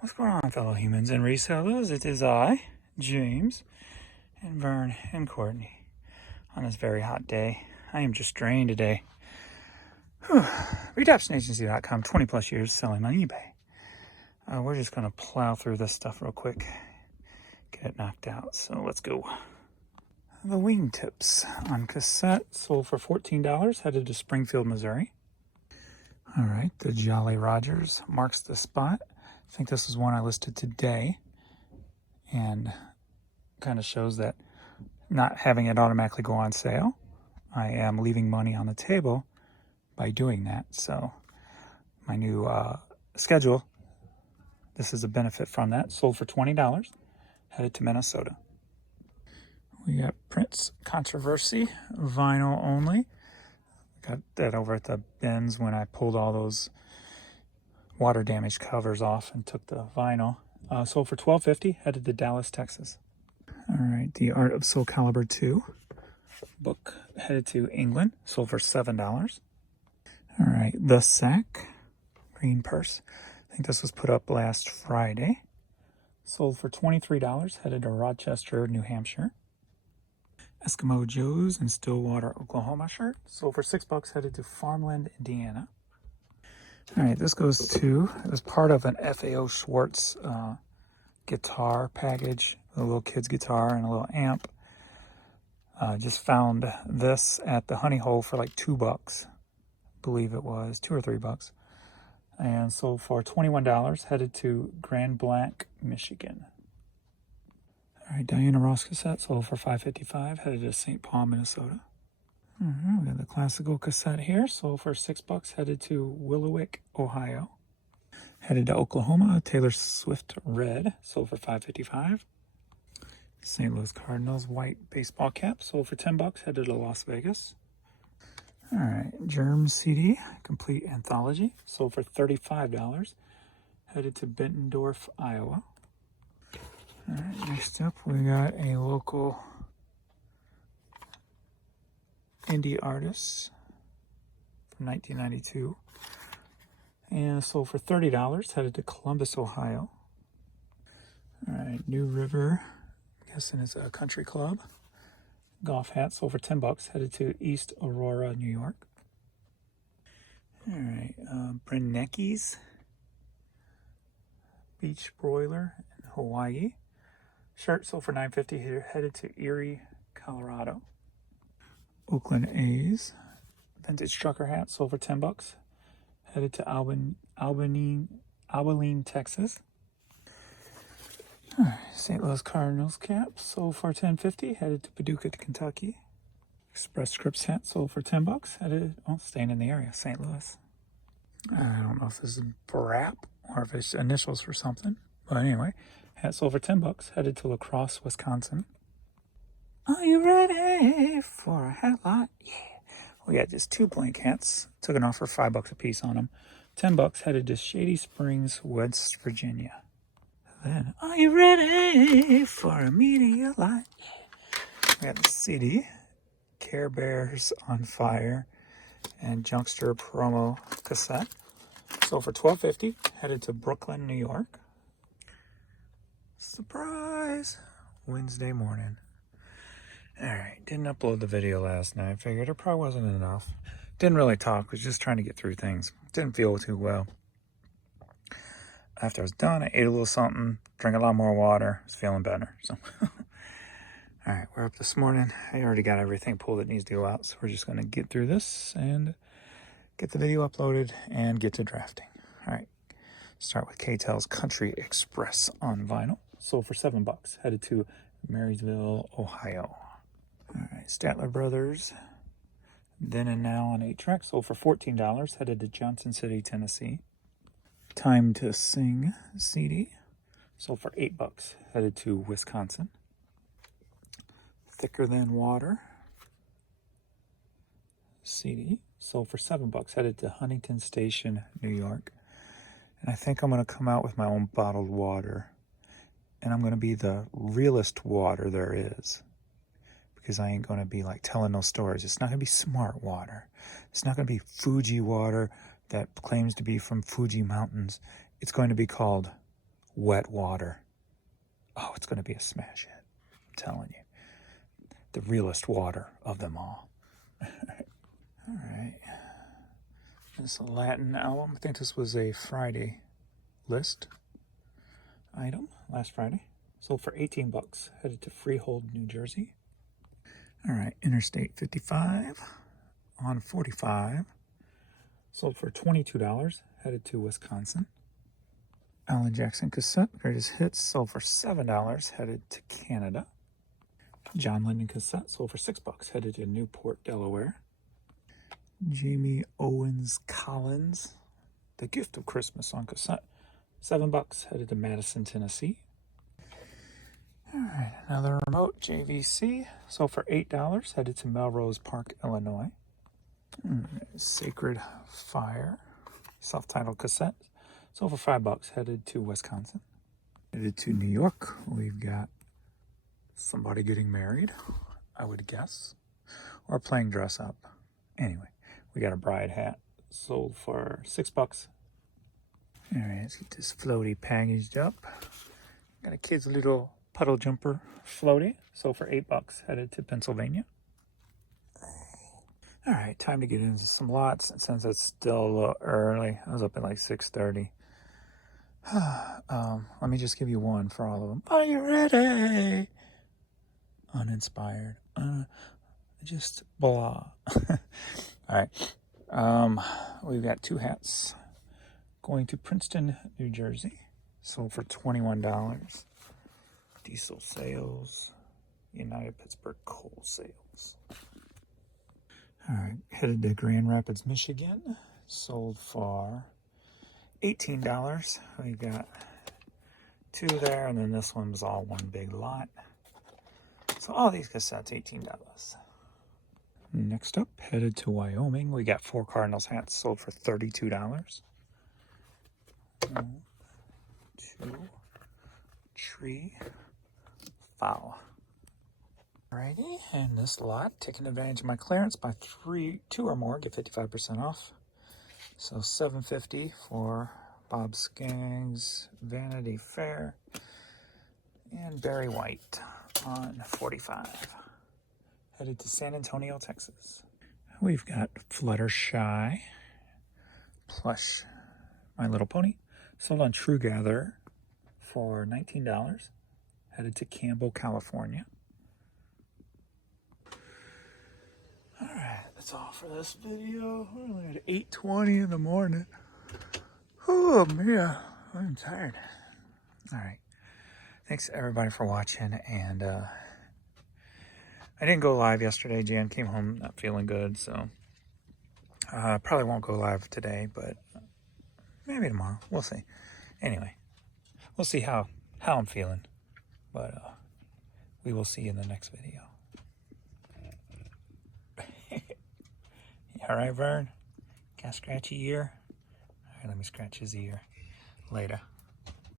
What's going on, fellow humans and resellers? It is I, James, and Vern and Courtney on this very hot day. I am just drained today. ReadOptionAgency.com, 20 plus years selling on eBay. We're just going to plow through this stuff real quick, get it knocked out. So let's go. The Wingtips on cassette sold for $14, headed to Springfield, Missouri. All right, the Jolly Rogers marks the spot. I think this is one I listed today, and kind of shows that not having it automatically go on sale, I am leaving money on the table by doing that. So my new schedule, this is a benefit from that. Sold for $20, headed to Minnesota. We got Prince Controversy, vinyl only. Got that over at the bins when I pulled all those water damage covers off and took the vinyl. Sold for $12.50, headed to Dallas, Texas. All right, The Art of Soul Calibur 2 book, headed to England, sold for $7. All right, The Sack, green purse. I think this was put up last Friday. Sold for $23, headed to Rochester, New Hampshire. Eskimo Joe's in Stillwater, Oklahoma shirt. Sold for $6, headed to Farmland, Indiana. All right, this goes to, it was part of an FAO Schwartz guitar package, a little kid's guitar and a little amp. Just found this at the Honey Hole for like $2, I believe it was, $2 or $3, and sold for $21, headed to Grand Blanc, Michigan. All right, Diana Ross cassette sold for $5.55, headed to St. Paul, Minnesota. We got the classical cassette here, sold for $6, headed to Willowick, Ohio. Headed to Oklahoma, Taylor Swift Red, sold for $5.55. St. Louis Cardinals white baseball cap, sold for $10, headed to Las Vegas. All right, Germ CD, complete anthology, sold for $35, headed to Bettendorf, Iowa. All right, next up we got a local indie artist from 1992, and sold for $30, headed to Columbus, Ohio. All right, New River, I'm guessing it's a country club. Golf hat, sold for $10, headed to East Aurora, New York. All right, Brennecki's Beach Broiler in Hawaii. Shirt sold for $9.50 here, headed to Erie, Colorado. Oakland A's vintage trucker hat, sold for $10, headed to Abilene, Texas. All right, St. Louis Cardinals cap, sold for $10.50, headed to Paducah, Kentucky. Express Scripts hat, sold for $10, headed, staying in the area, St. Louis. I don't know if this is BRAP or if it's initials for something, but anyway, hat sold for $10, headed to La Crosse, Wisconsin. Are you ready for a hat lot? Yeah. We got just 2 blank hats. Took an offer $5 a piece on them. $10, headed to Shady Springs, West Virginia. Then, are you ready for a media lot? Yeah. We got the CD, Care Bears on Fire, and Junkster promo cassette. Sold for $12.50, headed to Brooklyn, New York. Surprise! Wednesday morning. Alright, didn't upload the video last night. Figured it probably wasn't enough. Didn't really talk, was just trying to get through things. Didn't feel too well. After I was done, I ate a little something, drank a lot more water, was feeling better. So, alright, we're up this morning. I already got everything pulled that needs to go out, so we're just going to get through this and get the video uploaded and get to drafting. Alright, start with K-Tel's Country Express on vinyl. Sold for $7, headed to Marysville, Ohio. All right, Statler Brothers, Then and Now on 8-track, sold for $14, headed to Johnson City, Tennessee. Time to Sing CD, sold for $8, headed to Wisconsin. Thicker Than Water CD, sold for $7, headed to Huntington Station, New York. And I think I'm going to come out with my own bottled water, and I'm going to be the realest water there is. Because I ain't going to be like telling no stories. It's not going to be smart water. It's not going to be Fuji water that claims to be from Fuji mountains. It's going to be called wet water. Oh, it's going to be a smash hit. I'm telling you. The realest water of them all. All right. This is a Latin album. I think this was a Friday list item last Friday. Sold for 18 bucks. Headed to Freehold, New Jersey. All right. Interstate 55 on 45. Sold for $22. Headed to Wisconsin. Alan Jackson cassette, greatest hits, sold for $7. Headed to Canada. John Lennon cassette, sold for $6. Headed to Newport, Delaware. Jamie Owens Collins, The Gift of Christmas on cassette, $7. Headed to Madison, Tennessee. All right, another remote JVC, sold for $8. Headed to Melrose Park, Illinois. Sacred Fire, self-titled cassette, sold for $5. Headed to Wisconsin. Headed to New York. We've got somebody getting married, I would guess, or playing dress up. Anyway, we got a bride hat, sold for $6. All right, let's get this floaty packaged up. Got a kid's little puddle jumper floaty, sold for $8. Headed to Pennsylvania. All right, time to get into some lots. Since it's still a little early, I was up at like 6:30. Let me just give you one for all of them. Are you ready? Uninspired. Just blah. All right. We've got 2 hats going to Princeton, New Jersey. Sold for $21. Diesel sales. United Pittsburgh Coal sales. All right. Headed to Grand Rapids, Michigan. Sold for $18. We got 2 there, and then this one was all one big lot. So all these cassettes, $18. Next up, headed to Wyoming. We got 4 Cardinals hats sold for $32. 1, 2, 3, 4. Alrighty, and this lot, taking advantage of my clearance, buy 2 or more, get 55% off. So $7.50 for Bob Skaggs, Vanity Fair, and Barry White on 45. Headed to San Antonio, Texas. We've got Fluttershy, Plush, My Little Pony, sold on True Gather for $19. Headed to Campbell, California. All right, that's all for this video. We're only at 8:20 in the morning. Oh man, I'm tired. All right, thanks everybody for watching, and I didn't go live yesterday. Jan came home not feeling good, so probably won't go live today, but maybe tomorrow. We'll see. Anyway, we'll see how I'm feeling, but we will see in the next video. All right, Vern? Got a scratchy ear? All right, let me scratch his ear. Later.